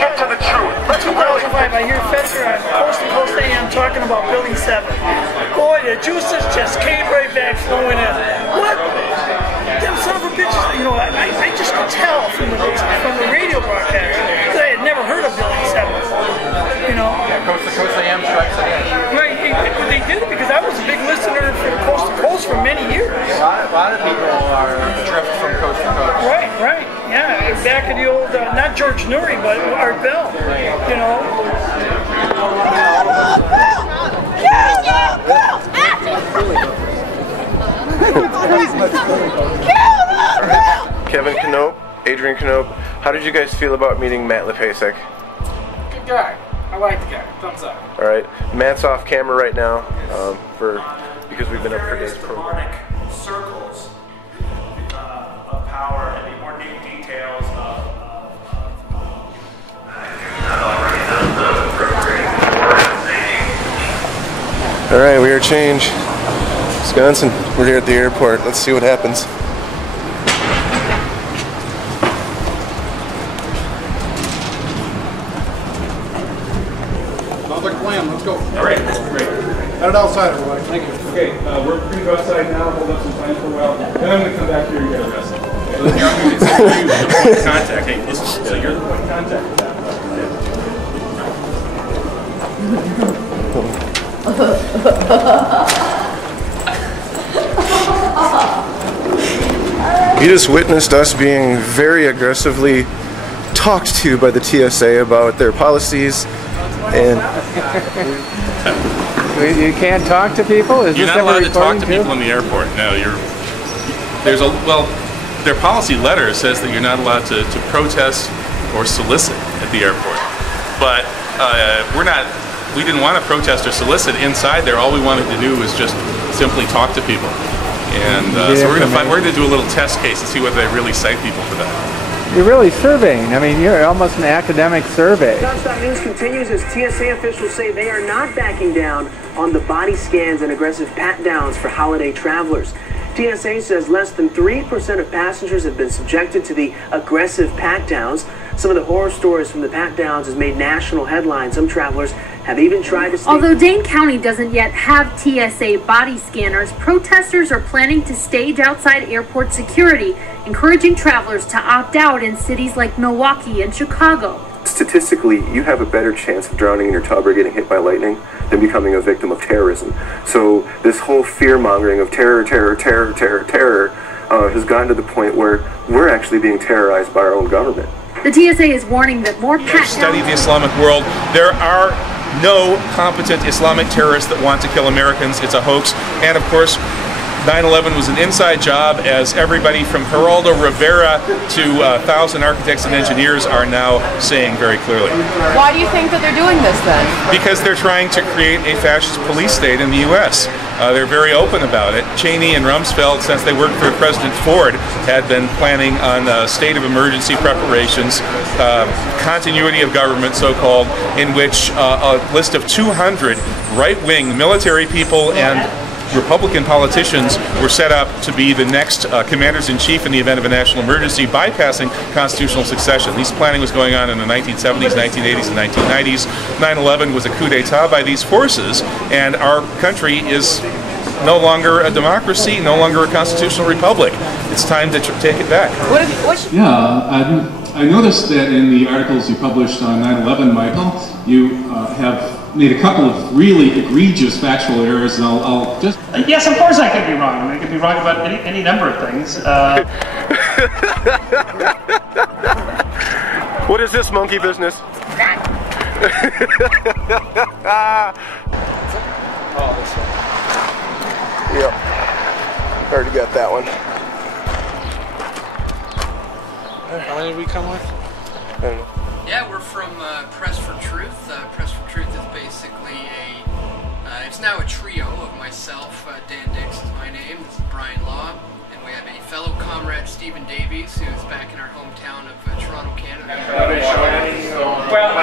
get to the truth. Let's really. 2005, I hear Fetzer on Coast to Coast AM talking about Building 7. Boy, the juices just came right back flowing in. What? Them son of a bitches, you know, I just could tell from the radio broadcast that I had never heard of Building 7. You know? Yeah, Coast to Coast AM strikes again. Right, they did it because I was a big listener for Coast to Coast for many years. A lot of people are drift from Coast to Coast. Right, yeah. Back in the old, not George Noory, but Art Bell, you know. Kevin Knope, Adrian Knope, how did you guys feel about meeting Matt Lepasek? Good guy. I like the guy. Thumbs up. All right, Matt's off camera right now because we've been up for days program. Circles of power and the ornate details of All right, we are change. Wisconsin, we're here at the airport. Let's see what happens. Sounds like a plan. Let's go. All right, great. Headed outside, everybody. Thank you. Okay, we're going to go outside now, hold up some time for a while, then I'm going to come back here and get arrested. Okay? So you're going to say you're the point of contact. Hey, listen, so you're the point of contact with that. You just witnessed us being very aggressively talked to by the TSA about their policies, and You can't talk to people? You're not allowed to talk to people in the airport. No, their policy letter says that you're not allowed to protest or solicit at the airport. But we didn't want to protest or solicit inside there. All we wanted to do was just simply talk to people. And so we're going to do a little test case and see whether they really cite people for that. You're really surveying. I mean, you're almost an academic survey. Nonstop News continues as TSA officials say they are not backing down on the body scans and aggressive pat-downs for holiday travelers. TSA says less than 3% of passengers have been subjected to the aggressive pat-downs. Some of the horror stories from the pat-downs has made national headlines. Some travelers have even tried to stay. Although Dane County doesn't yet have TSA body scanners, protesters are planning to stage outside airport security, encouraging travelers to opt out in cities like Milwaukee and Chicago. statistically, you have a better chance of drowning in your tub or getting hit by lightning than becoming a victim of terrorism. So this whole fear-mongering of terror has gotten to the point where we're actually being terrorized by our own government. The TSA is warning that more Study the Islamic world. There are no competent Islamic terrorists that want to kill Americans. It's a hoax. And of course, 9/11 was an inside job, as everybody from Geraldo Rivera to 1,000 architects and engineers are now saying very clearly. Why do you think that they're doing this then? Because they're trying to create a fascist police state in the U.S. They're very open about it. Cheney and Rumsfeld, since they worked for President Ford, had been planning on state of emergency preparations, continuity of government, so-called, in which a list of 200 right-wing military people and Republican politicians were set up to be the next commanders-in-chief in the event of a national emergency, bypassing constitutional succession. This planning was going on in the 1970s, 1980s, and 1990s. 9/11 was a coup d'etat by these forces, and our country is no longer a democracy, no longer a constitutional republic. It's time to take it back. Yeah, I noticed that in the articles you published on 9/11, Michael, you have made a couple of really egregious factual errors, and I'll just... Yes, of course I could be wrong. I mean, I could be wrong about any number of things. What is this monkey business? Oh, this one. Yep. Already got that one. How many did we come with? I don't know. Yeah, we're from Press for Truth. Press for Truth is basically it's now a trio of myself, Dan Dix is my name, this is Brian Law, and we have a fellow comrade, Stephen Davies, who's back in our hometown of Toronto, Canada. Well,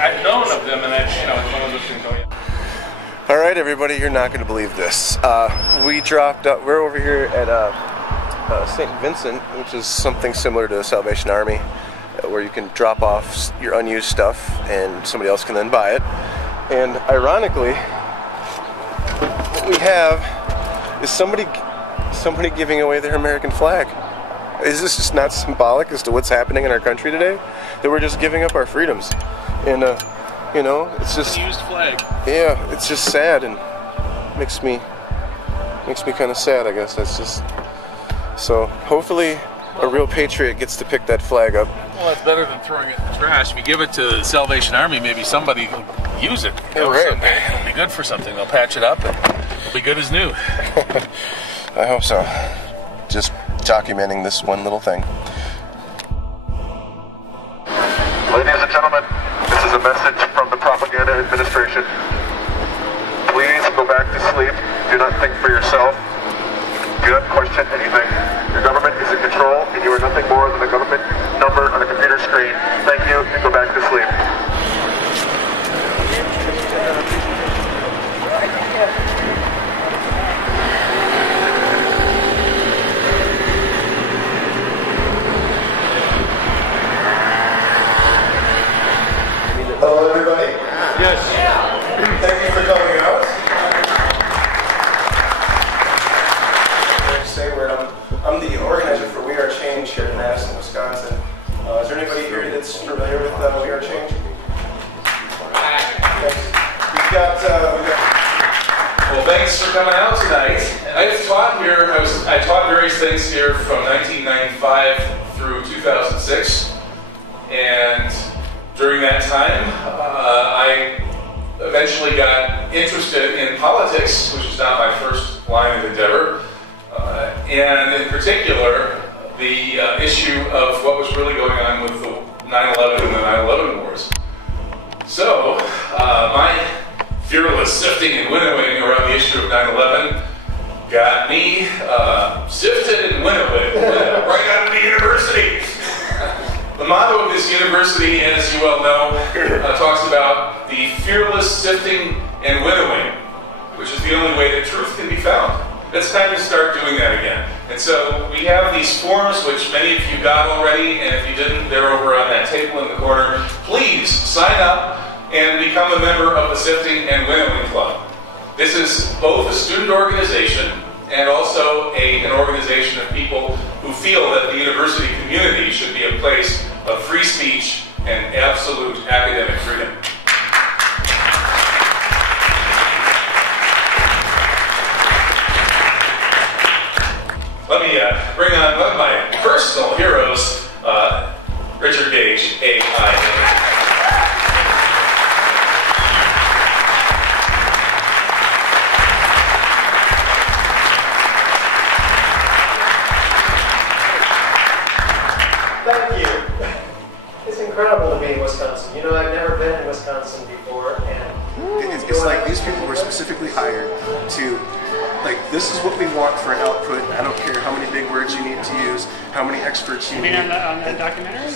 I've known of them, and it's one of those things. All right, everybody, you're not going to believe this. We dropped up, we're over here at St. Vincent, which is something similar to the Salvation Army. where you can drop off your unused stuff and somebody else can then buy it. And ironically, what we have is somebody giving away their American flag. Is this just not symbolic as to what's happening in our country today? That we're just giving up our freedoms, and you know, it's just used flag. Yeah, it's just sad and makes me kind of sad. I guess that's just so. Hopefully, a real patriot gets to pick that flag up. Well, that's better than throwing it in the trash. If you give it to the Salvation Army, maybe somebody will use it. Yeah, right. Someday. It'll be good for something. They'll patch it up and it'll be good as new. I hope so. Just documenting this one little thing. Ladies and gentlemen, this is a message from the Propaganda Administration. Please go back to sleep. Do not think for yourself. Do not question anything. Your government is in control, and you are nothing more than a government number on a computer screen. Thank you, and go back to sleep. Hello, everybody. Yes. Thank you for coming out. I'm the organizer for We Are Change here in Madison, Wisconsin. Is there anybody here that's familiar with We Are Change? We've got. Well, thanks for coming out tonight. I've taught here. I taught various things here from 1995 through 2006, and during that time, I eventually got interested in politics, which is not my first line of endeavor, and in particular, the issue of what was really going on with the 9/11 and the 9/11 wars. So, my fearless sifting and winnowing around the issue of 9/11 got me sifted and winnowed right out of the university. The motto of this university, as you well know, talks about the fearless sifting and winnowing, which is the only way that truth can be found. It's time to start doing that again. And so we have these forms, which many of you got already, and if you didn't, they're over on that table in the corner. Please sign up and become a member of the Sifting and Winnowing Club. This is both a student organization and also an organization of people who feel that the university community should be a place of free speech and absolute academic freedom. Let me bring on one of my personal heroes, Richard Gage, AIA. Thank you. It's incredible to be in Wisconsin. You know, I've never been in Wisconsin before, and it's like these people were specifically hired to, like, this is what we want for an output. I don't care how many big words you need to use, how many experts you need. On the documentary?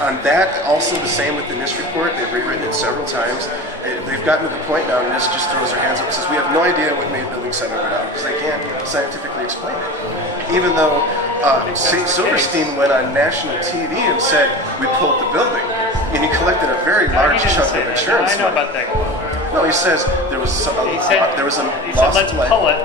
On that, also the same with the NIST report. They've rewritten it several times. They've gotten to the point now, and NIST just throws their hands up and says, we have no idea what made Building 7 go down, because they can't scientifically explain it. Even though St. Silverstein went on national TV and said, we pulled the building. And he collected a very large chunk of insurance money. I know about that. No, he says there was a lost let's life. pull it.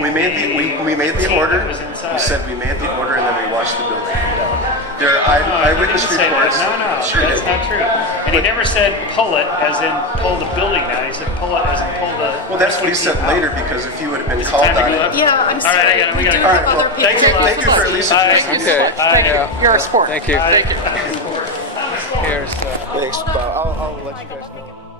We made the order. We said we made the order, and then we watched the building come down. There are eyewitness reports. No, sure that's not true. And he never said pull it as in pull the building down. He said pull it as in pull the. Well, that's what he said later, because if you would have been called on it. Yeah, I'm sorry. We got to go. All right, well, thank you for at least addressing it. Thank you. You're a sport. Thank you. Thank you. Here's Thanks. I'll let you guys know.